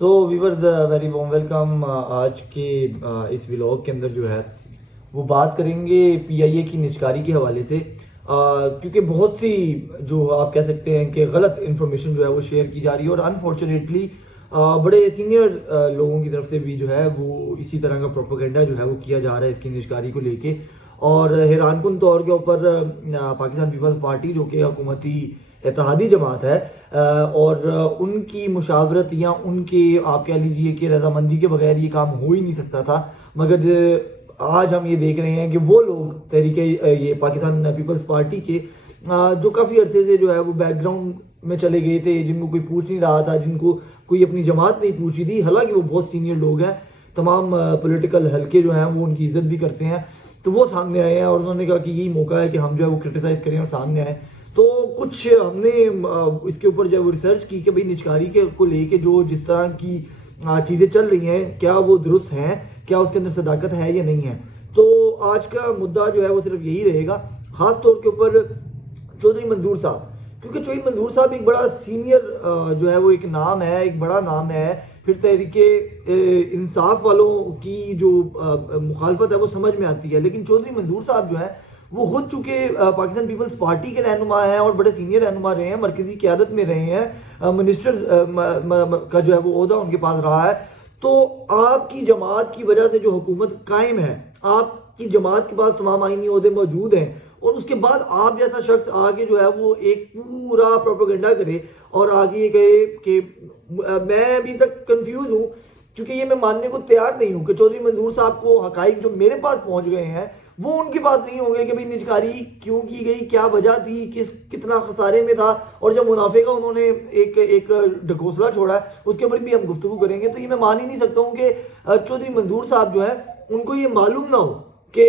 سو viewers very warm welcome. آج کے اس vlog کے اندر جو ہے وہ بات کریں گے پی آئی اے کی نجکاری کے حوالے سے، کیونکہ بہت سی جو آپ کہہ سکتے ہیں کہ غلط انفارمیشن جو ہے وہ شیئر کی جا رہی ہے، اور انفارچونیٹلی بڑے سینئر لوگوں کی طرف سے بھی جو ہے وہ اسی طرح کا پروپیگنڈا جو ہے وہ کیا جا رہا ہے اس کی نجکاری کو لے کے. اور حیران کن طور کے اوپر پاکستان پیپلز پارٹی جو کہ حکومتی اتحادی جماعت ہے، اور ان کی مشاورت یا ان کے آپ کہہ لیجئے کہ رضامندی کے بغیر یہ کام ہو ہی نہیں سکتا تھا. مگر آج ہم یہ دیکھ رہے ہیں کہ وہ لوگ تحریک یہ پاکستان پیپلز پارٹی کے جو کافی عرصے سے جو ہے وہ بیک گراؤنڈ میں چلے گئے تھے، جن کو کوئی پوچھ نہیں رہا تھا، جن کو کوئی اپنی جماعت نہیں پوچھی تھی، حالانکہ وہ بہت سینئر لوگ ہیں، تمام پولیٹیکل حلقے جو ہیں وہ ان کی عزت بھی کرتے ہیں، تو وہ سامنے آئے ہیں اور انہوں نے کہا کہ یہی موقع ہے کہ ہم جو ہے وہ کرٹیسائز کریں اور سامنے آئیں. تو کچھ ہم نے اس کے اوپر جو ہے وہ ریسرچ کی کہ بھئی نجکاری کے کو لے کے جو جس طرح کی چیزیں چل رہی ہیں کیا وہ درست ہیں، کیا اس کے اندر صداقت ہے یا نہیں ہے. تو آج کا مدعا جو ہے وہ صرف یہی رہے گا، خاص طور کے اوپر چودھری منظور صاحب، کیونکہ چودھری منظور صاحب ایک بڑا سینئر جو ہے وہ ایک نام ہے، ایک بڑا نام ہے. پھر تحریک انصاف والوں کی جو مخالفت ہے وہ سمجھ میں آتی ہے، لیکن چودھری منظور صاحب جو ہے وہ خود چونکہ پاکستان پیپلز پارٹی کے رہنما ہیں اور بڑے سینئر رہنما رہے ہیں، مرکزی قیادت میں رہے ہیں، منسٹر کا جو ہے وہ عہدہ ان کے پاس رہا ہے. تو آپ کی جماعت کی وجہ سے جو حکومت قائم ہے، آپ کی جماعت کے پاس تمام آئینی عہدے موجود ہیں، اور اس کے بعد آپ جیسا شخص آگے جو ہے وہ ایک پورا پروپیگنڈا کرے اور آگے یہ کہے کہ میں ابھی تک کنفیوز ہوں، کیونکہ یہ میں ماننے کو تیار نہیں ہوں کہ چودھری منظور صاحب کو حقائق جو میرے پاس پہنچ گئے ہیں وہ ان کے پاس نہیں ہوں گے کہ بھئی نجکاری کیوں کی گئی، کیا وجہ تھی، کتنا خسارے میں تھا، اور جو منافع کا انہوں نے ایک ڈھکوسلا چھوڑا ہے اس کے اوپر بھی ہم گفتگو کریں گے. تو یہ میں مان ہی نہیں سکتا ہوں کہ چودھری منظور صاحب جو ہے ان کو یہ معلوم نہ ہو کہ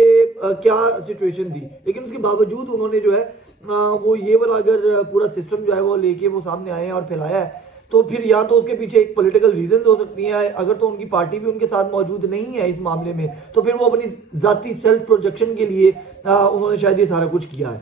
کیا سچویشن تھی، لیکن اس کے باوجود انہوں نے جو ہے وہ یہ والا اگر پورا سسٹم جو ہے وہ لے کے وہ سامنے آئے ہیں اور پھیلایا ہے، تو پھر یا تو اس کے پیچھے ایک پولیٹیکل ریزنز ہو سکتی ہیں، اگر تو ان کی پارٹی بھی ان کے ساتھ موجود نہیں ہے اس معاملے میں، تو پھر وہ اپنی ذاتی سیلف پروجیکشن کے لیے انہوں نے شاید یہ سارا کچھ کیا ہے.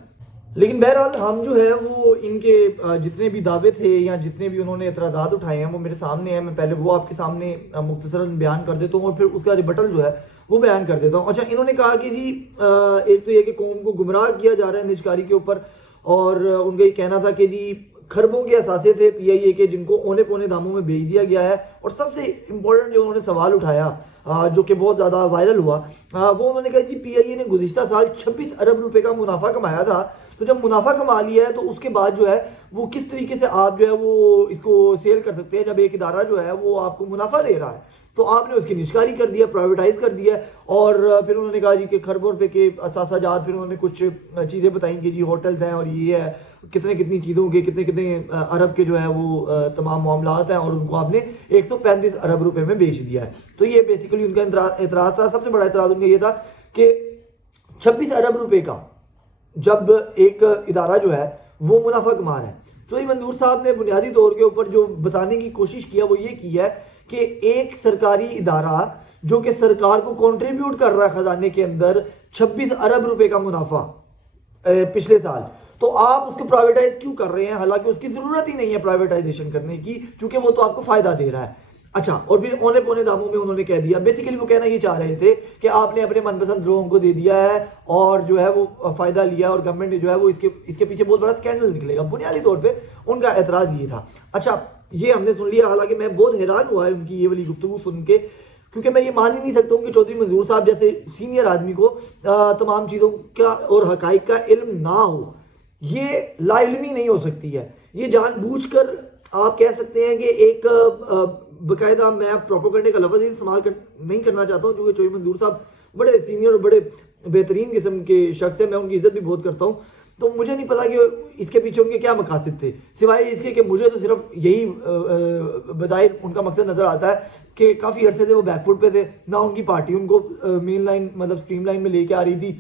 لیکن بہرحال ہم جو ہے وہ ان کے جتنے بھی دعوے تھے یا جتنے بھی انہوں نے اعتراضات اٹھائے ہیں وہ میرے سامنے ہیں. میں پہلے وہ آپ کے سامنے مختصراً بیان کر دیتا ہوں اور پھر اس کا ریبٹل جو ہے وہ بیان کر دیتا ہوں. اچھا، انہوں نے کہا کہ جی ایک تو یہ کہ قوم کو گمراہ کیا جا رہا ہے نجکاری کے اوپر، اور ان کا یہ کہنا تھا کہ جی خربوں کے اثاثے تھے پی آئی اے کے جن کو اونے پونے داموں میں بیچ دیا گیا ہے. اور سب سے امپورٹنٹ جو انہوں نے سوال اٹھایا جو کہ بہت زیادہ وائرل ہوا، وہ انہوں نے کہا جی پی آئی اے نے گزشتہ سال 26 ارب روپے کا منافع کمایا تھا، تو جب منافع کما لیا ہے تو اس کے بعد جو ہے وہ کس طریقے سے آپ جو ہے وہ اس کو سیل کر سکتے ہیں جب ایک ادارہ جو ہے وہ آپ کو منافع دے رہا ہے. تو آپ نے اس کی نجکاری کر دیا، پرائیویٹائز کر دیا. اور پھر انہوں نے کہا جی کہ خربوں روپے کے اثاثہ جات، پھر انہوں نے کچھ چیزیں بتائیں کہ جی ہوٹلز ہیں اور یہ ہے کتنی چیزوں کے کتنے ارب کے جو ہے وہ تمام معاملات ہیں، اور ان کو آپ نے 135 ارب روپے میں بیچ دیا ہے. تو یہ بیسیکلی ان کا اعتراض تھا. سب سے بڑا اعتراض ان کا یہ تھا کہ 26 ارب روپے کا جب ایک ادارہ جو ہے وہ منافع کما رہا ہے. چودھری منظور صاحب نے بنیادی طور کے اوپر جو بتانے کی کوشش کیا وہ یہ کی ہے کہ ایک سرکاری ادارہ جو کہ سرکار کو کنٹریبیوٹ کر رہا ہے خزانے کے اندر 26 ارب روپے کا منافع پچھلے سال، تو آپ اس کو پرائیویٹائز کیوں کر رہے ہیں، حالانکہ اس کی ضرورت ہی نہیں ہے پرائیویٹائزیشن کرنے کی، کیونکہ وہ تو آپ کو فائدہ دے رہا ہے. اچھا، اور پھر اونے پونے داموں میں انہوں نے کہہ دیا، بیسیکلی وہ کہنا یہ چاہ رہے تھے کہ آپ نے اپنے من پسند لوگوں کو دے دیا ہے اور جو ہے وہ فائدہ لیا، اور گورنمنٹ نے جو ہے وہ اس کے پیچھے بہت بڑا سکینڈل نکلے گا. بنیادی طور پہ ان کا اعتراض یہ تھا. اچھا، یہ ہم نے سن لیا، حالانکہ میں بہت حیران ہوا ہے ان کی یہ والی گفتگو سن کے، کیونکہ میں یہ مان ہی نہیں سکتا ہوں کہ چودھری منظور صاحب جیسے سینئر آدمی کو تمام چیزوں کا اور حقائق کا علم نہ ہو. یہ لا علمی نہیں ہو سکتی ہے، یہ جان بوجھ کر آپ کہہ سکتے ہیں کہ ایک باقاعدہ، میں پروپیگنڈے کا لفظ ہی استعمال نہیں کرنا چاہتا ہوں، کیونکہ چودھری منظور صاحب بڑے سینئر اور بڑے بہترین قسم کے شخص ہیں، میں ان کی عزت بھی بہت کرتا ہوں. تو مجھے نہیں پتا کہ اس کے پیچھے ان کے کیا مقاصد تھے، سوائے اس کے کہ مجھے تو صرف یہی بظاہر ان کا مقصد نظر آتا ہے کہ کافی عرصے سے وہ بیک فوٹ پہ تھے، نہ ان کی پارٹی ان کو مین لائن مطلب سٹریم لائن میں لے کے آ رہی تھی،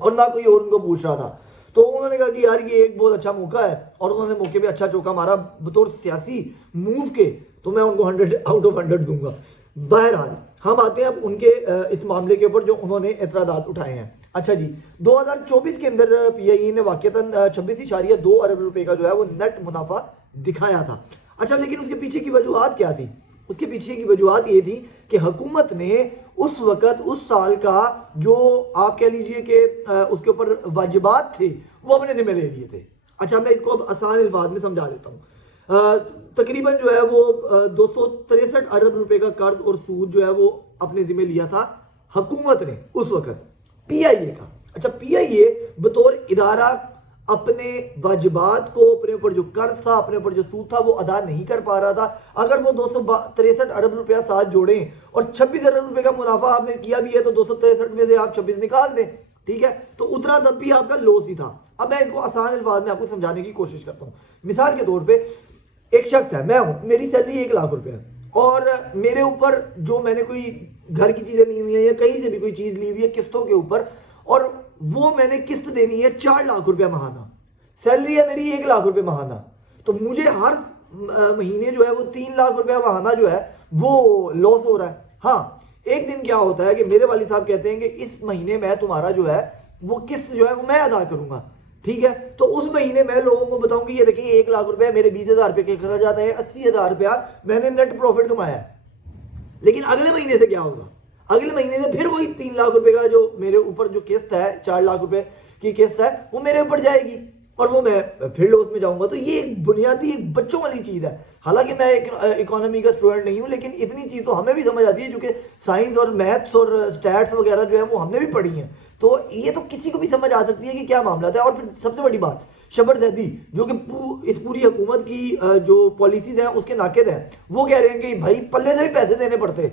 اور نہ کوئی اور ان کو پوچھ رہا تھا. تو انہوں نے کہا کہ یار یہ ایک بہت اچھا موقع ہے، اور انہوں نے موقع پہ اچھا چوکا مارا بطور سیاسی موو کے، تو میں ان کو 100 آؤٹ آف 100 دوں گا. بہرحال ہم آتے ہیں اب ان کے اس معاملے کے اوپر جو انہوں نے اعتراضات اٹھائے ہیں. اچھا جی، 2024 کے اندر پی آئی اے نے واقعتاً 26.2 ارب روپے کا جو ہے وہ نیٹ منافع دکھایا تھا. اچھا، لیکن اس کے پیچھے کی وجوہات کیا تھی؟ اس کے پیچھے کی وجوہات یہ تھی کہ حکومت نے اس وقت اس سال کا جو آپ کہہ لیجئے کہ اس کے اوپر واجبات تھے وہ اپنے ذمہ لے لیے تھے. اچھا میں اس کو اب آسان الفاظ میں سمجھا دیتا ہوں. تقریباً جو ہے وہ 263 ارب روپے کا قرض اور سود جو ہے وہ اپنے ذمہ لیا تھا حکومت نے اس وقت پی آئی اے کا. اچھا پی آئی اے بطور ادارہ اپنے واجبات کو، اپنے اوپر جو قرض تھا، اپنے اوپر جو سود تھا وہ ادا نہیں کر پا رہا تھا. اگر وہ 263 ارب روپیہ ساتھ جوڑیں اور 26 ارب روپے کا منافع آپ نے کیا بھی ہے تو 263 میں سے آپ 26 نکال دیں، ٹھیک ہے، تو اتنا تب بھی آپ کا لوس ہی تھا. اب میں اس کو آسان الفاظ میں آپ کو سمجھانے کی کوشش کرتا ہوں. مثال کے طور پہ ایک شخص ہے، میں ہوں، میری سیلری 1 لاکھ روپے ہے اور میرے اوپر جو میں نے کوئی گھر کی چیزیں لی ہوئی ہیں یا کہیں سے بھی کوئی چیز لی ہوئی ہے قسطوں کے اوپر، اور وہ میں نے قسط دینی ہے 4 لاکھ روپے ماہانہ. سیلری ہے میری 1 لاکھ روپے ماہانہ، تو مجھے ہر مہینے جو ہے وہ 3 لاکھ روپے ماہانہ جو ہے وہ لاس ہو رہا ہے. ہاں ایک دن کیا ہوتا ہے کہ میرے والد صاحب کہتے ہیں کہ اس مہینے میں تمہارا جو ہے وہ قسط جو ہے وہ میں ادا کروں گا، ٹھیک ہے. تو اس مہینے میں لوگوں کو بتاؤں کہ یہ دیکھیں 1 لاکھ روپے میرے 20,000 روپے کے خرچ ہیں، 80,000 روپیہ میں نے نیٹ پروفٹ کمایا ہے. لیکن اگلے مہینے سے کیا ہوگا؟ اگلے مہینے سے پھر وہی 3 لاکھ روپے کا جو میرے اوپر جو قسط ہے، 4 لاکھ روپے کی قسط ہے، وہ میرے اوپر جائے گی اور وہ میں پھر لوس میں جاؤں گا. تو یہ ایک بنیادی ایک بچوں والی چیز ہے. حالانکہ میں ایک اکانومی کا اسٹوڈنٹ نہیں ہوں، لیکن اتنی چیز تو ہمیں بھی سمجھ آتی ہے کیونکہ سائنس اور میتھس اور اسٹیٹس وغیرہ جو ہے وہ ہم نے بھی پڑھی ہیں. تو یہ تو کسی کو بھی سمجھ آ سکتی ہے کہ کیا معاملات ہے. اور پھر سب سے بڑی بات شبر زیدی جو کہ اس پوری حکومت کی جو پالیسیز ہیں اس کے ناقد ہیں، وہ کہہ رہے ہیں کہ بھائی پلے سے بھی پیسے دینے پڑتے،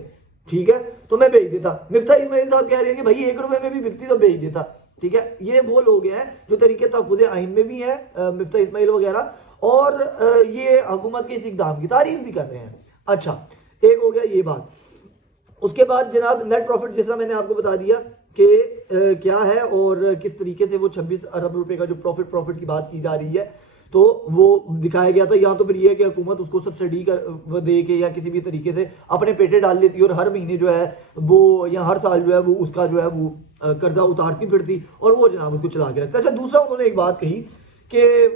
ٹھیک ہے، تو میں بیچ دیتا. مفتاح اسماعیل صاحب کہہ رہے ہیں کہ بھائی 1 روپے میں بھی بکتی تو بیچ دیتا، ٹھیک ہے. یہ وہ لوگ ہیں جو طریقے تحفظ آئین میں بھی ہیں، مفتاح اسماعیل وغیرہ، اور یہ حکومت کے اس اقدام کی تعریف بھی کر رہے ہیں. اچھا ایک ہو گیا یہ بات. اس کے بعد جناب نیٹ پروفٹ جس طرح میں نے آپ کو بتا دیا کہ کیا ہے اور کس طریقے سے وہ 26 ارب روپے کا جو پروفٹ کی بات کی جا رہی ہے تو وہ دکھایا گیا تھا. یا تو پھر یہ ہے کہ حکومت اس کو سبسڈی دے کے یا کسی بھی طریقے سے اپنے پیٹے ڈال لیتی اور ہر مہینے جو ہے وہ یا ہر سال جو ہے وہ اس کا جو ہے وہ قرضہ اتارتی پھرتی اور وہ جناب اس کو چلا کے رکھتا. اچھا دوسرا انہوں نے ایک بات کہی کہ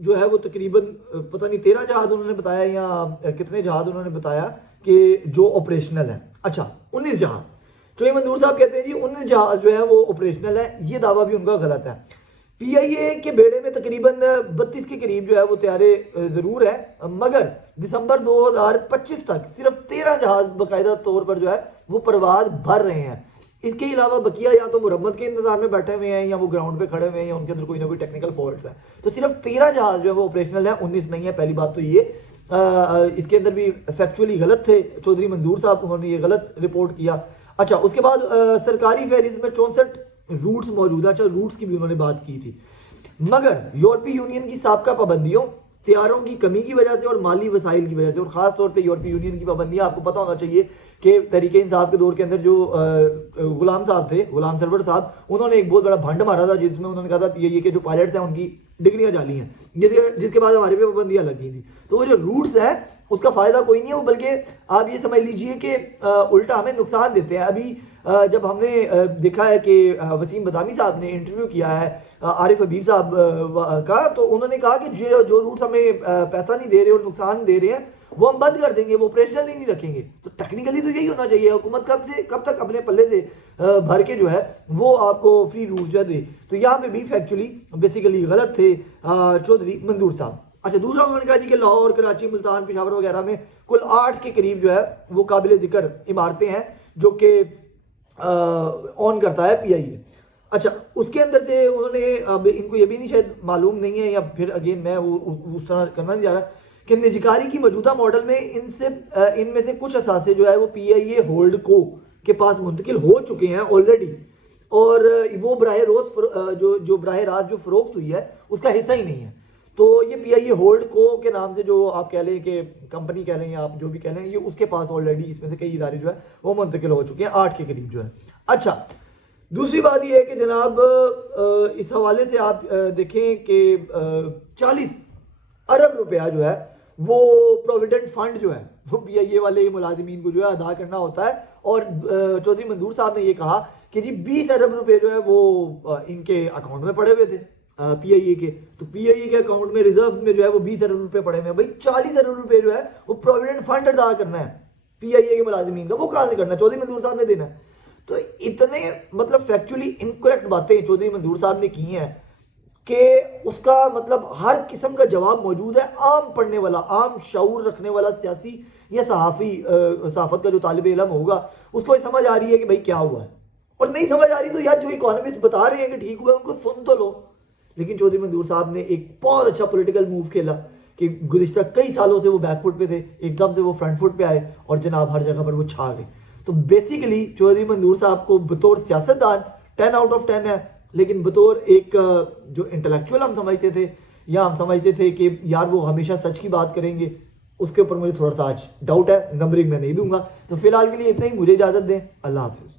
جو ہے وہ تقریباً پتہ نہیں 13 جہاز انہوں نے بتایا یا کتنے جہاز انہوں نے بتایا کہ جو آپریشنل ہیں. اچھا 19 جہاز. چوہی منظور صاحب کہتے ہیں جی 19 جہاز جو ہے وہ آپریشنل ہے. یہ دعویٰ بھی ان کا غلط ہے. پی آئی اے کے بیڑے میں تقریباً 32 کے قریب جو ہے وہ طیارے ضرور ہے، مگر دسمبر 2025 تک صرف 13 جہاز باقاعدہ طور پر جو ہے وہ پرواز بھر رہے ہیں. اس کے علاوہ بقیہ یا تو مرمت کے انتظار میں بیٹھے ہوئے ہیں یا وہ گراؤنڈ پہ کھڑے ہوئے ہیں یا ان کے اندر کوئی نہ کوئی ٹیکنیکل فالٹس ہے. تو صرف 13 جہاز جو ہے وہ آپریشنل ہیں، 19 نہیں ہے. پہلی بات تو یہ اس کے اندر بھی فیکچولی غلط تھے چودھری منظور صاحب، انہوں نے یہ غلط رپورٹ کیا. اچھا اس کے بعد سرکاری فہرست میں 64 روٹس موجود ہیں. اچھا روٹس کی بھی انہوں نے بات کی تھی، مگر یورپی یونین کی سابقہ پابندیوں، طیاروں کی کمی کی وجہ سے اور مالی وسائل کی وجہ سے، اور خاص طور پہ یورپی یونین کی پابندیاں آپ کو پتہ ہونا چاہیے کہ تحریک انصاف کے دور کے اندر جو غلام صاحب تھے، غلام سرور صاحب، انہوں نے ایک بہت بڑا بھنڈ مارا تھا جس میں انہوں نے کہا تھا یہ کہ جو پائلٹس ہیں ان کی ڈگریاں جعلی ہیں، جس کے بعد ہمارے پہ پابندیاں لگ گئی تھیں. تو وہ جو روٹس ہے اس کا فائدہ کوئی نہیں ہے، وہ بلکہ آپ یہ سمجھ لیجئے کہ الٹا ہمیں نقصان دیتے ہیں. ابھی جب ہم نے دیکھا ہے کہ وسیم بدامی صاحب نے انٹرویو کیا ہے عارف حبیب صاحب کا، تو انہوں نے کہا کہ جو روٹس ہمیں پیسہ نہیں دے رہے اور نقصان دے رہے ہیں وہ ہم بند کر دیں گے، وہ آپریشنل ہی نہیں رکھیں گے. تو ٹیکنیکلی تو یہی ہونا چاہیے، حکومت کب تک اپنے پلے سے بھر کے جو ہے وہ آپ کو فری روٹ جو دے. تو یہاں پہ بھی فیکچولی بیسیکلی غلط تھے چودھری منظور صاحب. اچھا دوسرا انہوں نے کہا جی کہ لاہور، کراچی، ملتان، پشاور وغیرہ میں کل 8 کے قریب جو ہے وہ قابل ذکر عمارتیں ہیں جو کہ آن کرتا ہے پی آئی اے. اچھا اس کے اندر سے انہوں نے، اب ان کو یہ بھی نہیں شاید معلوم نہیں ہے یا پھر اگین میں اس طرح کرنا نہیں جا رہا کہ نجکاری کی موجودہ ماڈل میں ان میں سے کچھ اثاثے جو ہے وہ پی آئی اے ہولڈ کو کے پاس منتقل ہو چکے ہیں آلریڈی، اور وہ براہ راست جو فروخت ہوئی ہے اس کا حصہ ہی نہیں ہے. تو یہ پی آئی اے ہولڈ کو کے نام سے جو آپ کہہ لیں کہ کمپنی کہہ لیں یا آپ جو بھی کہہ لیں، یہ اس کے پاس آلریڈی اس میں سے کئی ادارے جو ہے وہ منتقل ہو چکے ہیں 8 کے قریب جو ہے. اچھا دوسری بات یہ ہے کہ جناب اس حوالے سے آپ دیکھیں کہ 40 ارب روپیہ جو ہے وہ پروویڈنٹ فنڈ جو ہے وہ پی آئی اے والے ملازمین کو جو ہے ادا کرنا ہوتا ہے. اور چودھری منظور صاحب نے یہ کہا کہ جی 20 ارب روپے جو ہے وہ ان کے اکاؤنٹ میں پڑے ہوئے تھے پی آئی اے کے. تو پی آئی اے کے اکاؤنٹ میں ریزرو میں جو ہے وہ 20 ارب روپے پڑے ہوئے ہیں. بھائی 40 ارب روپے جو ہے وہ پروویڈنٹ فنڈ ادا کرنا ہے. PIA کے ملازمین کا، وہ کہاں سے کرنا؟ چودھری منظور صاحب نے دینا ہے۔ تو اتنے مطلب فیکچولی انکریکٹ باتیں چودھری منظور صاحب نے کی ہیں کہ اس کا مطلب ہر قسم کا جواب موجود ہے۔ عام پڑھنے والا، عام شعور رکھنے والا سیاسی یا صحافی، صحافت کا جو طالب علم ہوگا، اس کو یہ سمجھ آ رہی ہے کہ بھائی کیا ہوا ہے، اور نہیں سمجھ آ رہی تو یار جو اکانومسٹ بتا رہے ہیں کہ ٹھیک ہوا ہے ان کو سن تو لو۔ لیکن چودھری منظور صاحب نے ایک بہت اچھا پولیٹیکل موو کھیلا کہ گزشتہ کئی سالوں سے وہ بیک فٹ پہ تھے، ایک دم سے وہ فرنٹ فٹ پہ آئے اور جناب ہر جگہ پر وہ چھا گئے۔ تو بیسیکلی چودھری منظور صاحب کو بطور سیاستدان 10 آؤٹ آف 10 ہے، لیکن بطور ایک جو انٹلیکچوئل ہم سمجھتے تھے یا ہم سمجھتے تھے کہ یار وہ ہمیشہ سچ کی بات کریں گے، اس کے اوپر مجھے تھوڑا سا آج ڈاؤٹ ہے، نمبرنگ میں نہیں دوں گا۔ تو فی الحال کے لیے اتنا ہی، مجھے اجازت دیں، اللہ حافظ۔